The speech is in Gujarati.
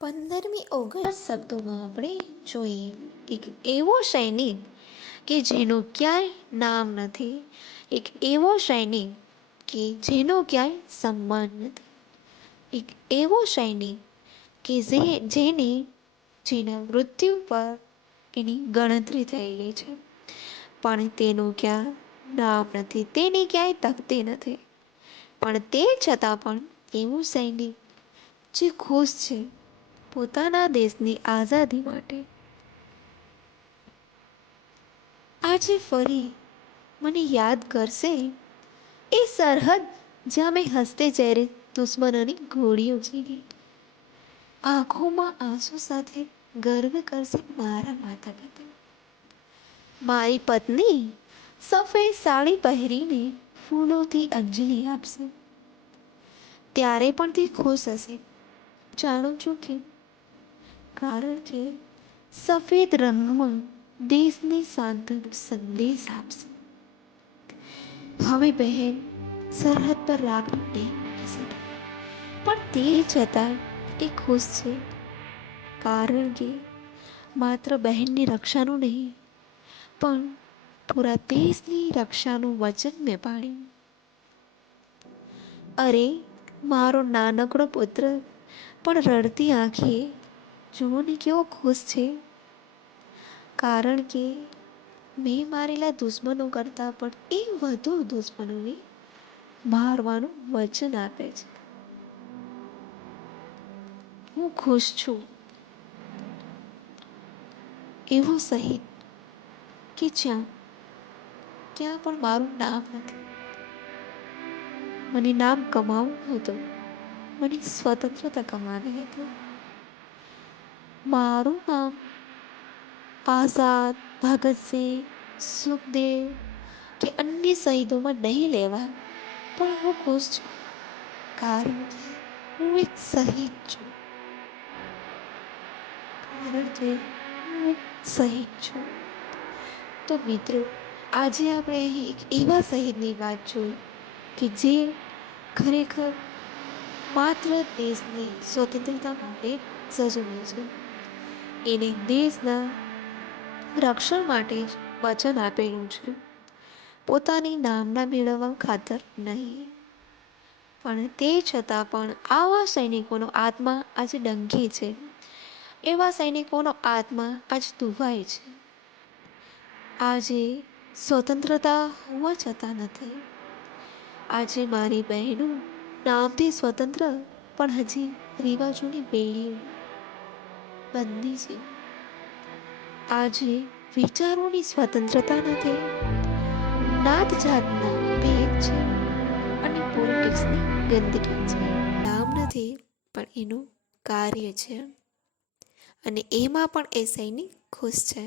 15મી ઓગસ્ટ શબ્દોમાં આપણે જોઈએ એક એવો સૈનિક કે જેનું ક્યાંય નામ નથી, એક એવો સૈનિક કે જેનો ક્યાંય સન્માન નથી, એક એવો સૈનિક કે જેના મૃત્યુ પર એની ગણતરી થઈ ગઈ છે, પણ તેનું ક્યાં નામ નથી, તેની ક્યાંય તકતી નથી. પણ તે છતાં પણ એવું સૈનિક જે ખુશ છે પોતાના દેશની આઝાદી માટે. આજે ફરી મને યાદ કરશે એ સરહદ જ્યાં મેં હસતે ચહેરે દુશ્મનોની ગોળીઓ ઝીલી. આંખોમાં આંસુ સાથે ગર્વ કરશે મારા માતા પિતા. મારી પત્ની સફેદ સાડી પહેરીને ફૂલોથી અંજલિ આપશે. ત્યારે પણ તે ખુશ હશે. જાણું છું કે કારણ કે સફેદ રંગમાં દેશની શાંતિનો સંદેશ આપશે. હવે બહેન સરહદ પર રાખડી નહીં મૂકી શકે, પણ તે છતાં એ ખુશ છે, કારણ કે માત્ર બહેનની રક્ષાનું નહીં પણ પૂરા દેશની રક્ષાનું વચન મેં પાળ્યું. અરે મારો નાનકડો પુત્ર પણ રડતી આંખે જુઓ ને કેવો ખુશ છે, કારણ કે મેં મારેલા દુશ્મનો કરતાં પણ એ વધુ દુશ્મનોને મારવાનું વચન આપે છે. હું ખુશ છું. એવો શહીદ કે જ્યાં પણ મારું નામ નથી. મને નામ કમાવું હતું, મને સ્વતંત્રતા કમાવી હતી. મારું નામ આઝાદ, ભગતસિંહ, સુખદેવ કે અન્ય શહીદોમાં નહીં લેવા, પણ હું ખુશ છું, કારણ કે હું એક શહીદ છું. તો મિત્રો, આજે આપણે અહીં એક એવા શહીદની વાત જોઈ કે જે ખરેખર માત્ર દેશની સ્વતંત્રતા માટે સજ્જ છે. એને દેશના રક્ષણ માટે જ વચન આપેલું છે, પોતાની નામના મેળવવા ખાતર નહીં. પણ તે છતાં પણ આવા સૈનિકોનો આત્મા આજે ડંખી છે, એવા સૈનિકોનો આત્મા આજ દુભાય છે. આજે સ્વતંત્રતા હોવા છતાં નથી. આજે મારી બહેનો નામથી સ્વતંત્ર પણ હજી રિવાજોની બેડીઓ બંધી છે. આજે વિચારોની સ્વતંત્રતા નથી, નાત જાતના ભેદ છે અને પોલિટિક્સની ગંદકી છે. નામ નથી પણ એનું કાર્ય છે, અને એમાં પણ એ સૈનિક ખુશ છે.